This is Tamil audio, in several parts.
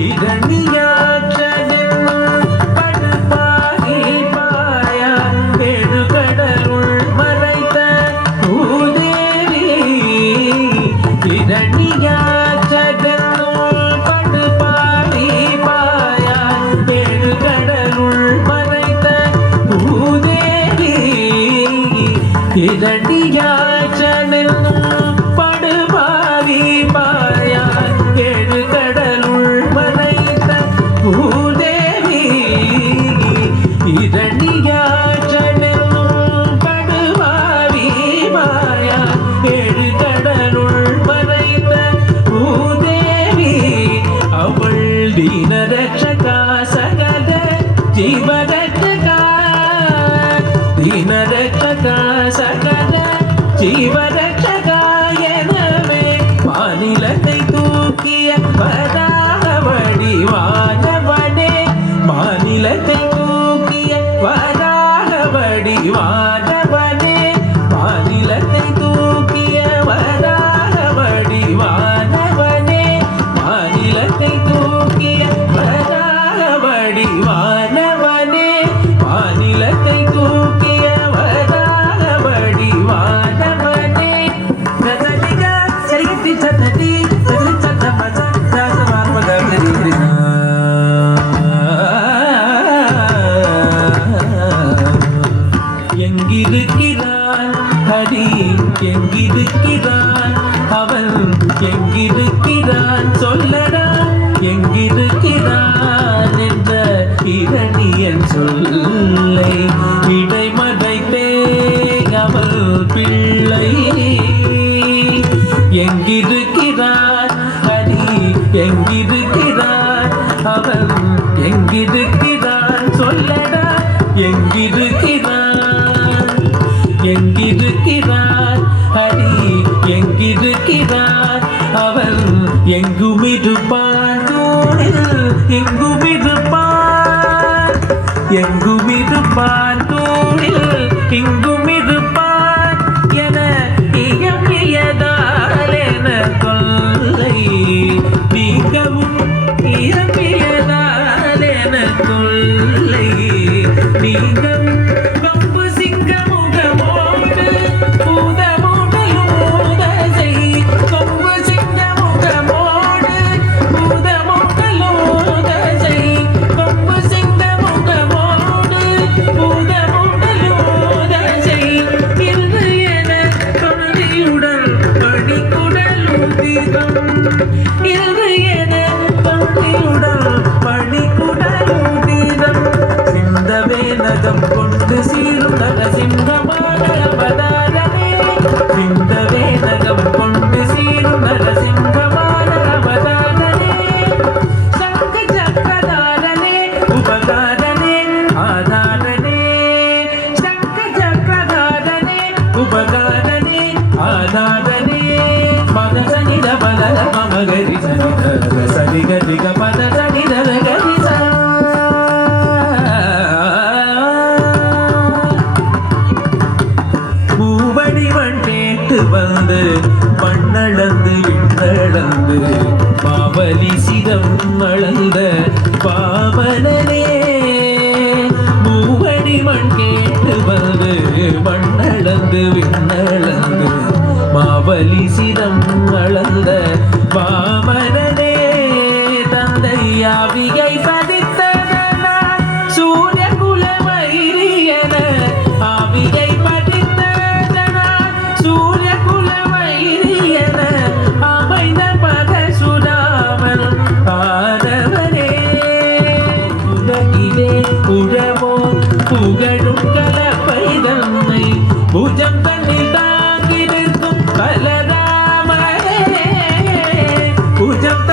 இரண்டியாற்றனும் படுபாவி பாயான் ஏழு கடலுள் மறைத்த பூதேவி இரண்டியாற்றனும் படுபாவி பாயான் ஏழு கடலுள் மறைத்த பூதேவி அவள் தீனரட்சகா சகல ஜீவரட்சகா தீனரட்சகா சகல ஜீவரட்சகா எனவே மாநிலத்தை தூக்கிய வராக வடிவானவனே மாநிலத்தை தூக்கிய வராக வடிவானவனே மாநிலத்தை தூக்கிய வராக வடிவானவனே மாநிலத்தை தூக்கிய வராக வடிவானவனே மாநிலத்தை தூக்கிய வராக வடிவானவனே ரசலிகா சரிகத்தி சத்தடி சரி சத்தமச ராசமார்மகரி எங்கிருக்கிறான் ஹரி எங்கிருக்கிறான் அவன் எங்கிருக்கிறான் சொல்லடா எங்கிருக்கிறான் என்ற இரணியன் சொல்லை இடைமடைத்தே அவள் பிள்ளை எங்கிருக்கிறான் ஹரி எங்கிருக்கிறான் அவன் எங்கிருக்கிறான் சொல்லடா எங்கிருக்கிறான் எங்கிருக்கிறான் ஹரி எங்கிருக்கிறான் அவன் எங்குமிருப்பான் எங்குமிருப்பான் எங்குமிருப்பான் தூணில் இங்குமிருப்பான் என இயம்பியதால் என கொல்லை நீக்கவும் இயம்பியதால் என கொல்லை நீங்கவும் கொம்பு சிங்கமுகமோடு பூதமுடலூதசை கொம்பு சிங்கமுகமோடு பூதமுடலூதசை கொம்பு சிங்கமுகமோடு பூதமுடலூதசை இன்று என கொடியுடன் பணிக்குடலூதிதம் இன்று என கொடியுடன் பணிக்குடலூதிதம் சிந்தவே நகம் கொண்டு சீரும் நரசிம்மமான அவதாரமே சிந்தவே நகம் கொண்டு சீரும் நரசிம்மமான அவதாரமே சங்க சக்கரதாரனே உபகாரனே ஆதாரனே சங்க சக்கரதாரனே உபகாரனே ஆதாரனே பத சனித பதல மமகரி சனித சனிகரிக பத சனித கரி வந்து மண்ணளந்து விண்ணளந்து பாவலி சிரம் அளந்த பாவனே மூவடி மண் கேட்டு வந்து மண்ணளந்து விண்ணளந்து மாவலி சிரம் அளந்த பாவனே தந்தை ஆவியை பதித்த சூரிய குலமயிரியன ஆவியை புகழும் கலப்பை தன்னை புஜம் தன்னில் தாங்கி நிற்கும் பலராமரே புஜம்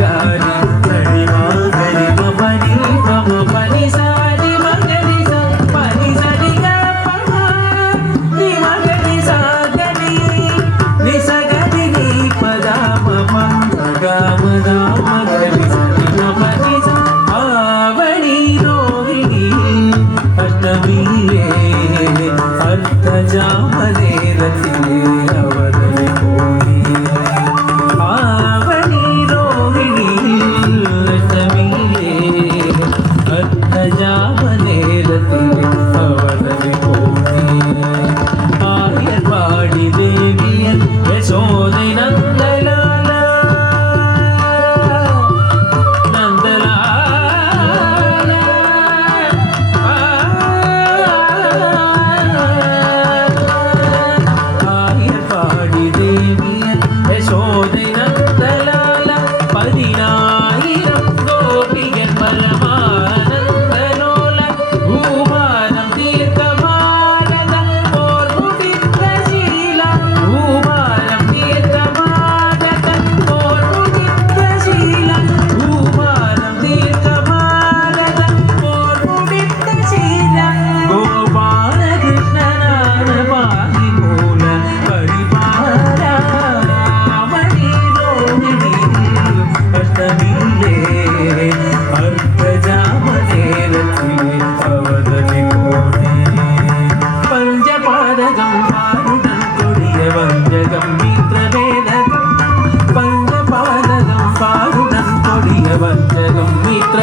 గారి సరి మగరి మని పమ పని సారి మగరి స పని సరి గ పమ ని మగరి సాగరి ని సగరి ని పద మమ గ మద మగరి సరి మని స ఆవణి రోహిణి అష్టమియే అర్థజామనే రతియే అవదలి కోయి ఆవణి రోహిణి అష్టమియే అర్థజామనే రతియే అవదలి కోయి ஆயர்வாடி தேவியன் யசோதை நந்தலால நந்தலால ஆயர்வாடி தேவியன் யசோதை நந்தலால 10000 கோபிகள் பரமானந்தலோல பூபாலம் தீர்க்கமானத போர் முடித்த சீல பூபாலம் தீர்க்கமானத போர் முடித்த சீல பூபாலம் தீர்க்கமானத போர் முடித்த சீல கோபால கிருஷ்ணனான பாதி மூல பரிபால மணி ரோகிணி அஷ்டமிலே அர்த்தஜாமநேரத்திலே அவதலி கோணே பஞ்சபாதகம் பாருடன் கொடிய வஞ்சகம் மித்ரவேதகம் பஞ்சபாதகம் பாருடன் கொடிய வஞ்சகம் மித்ர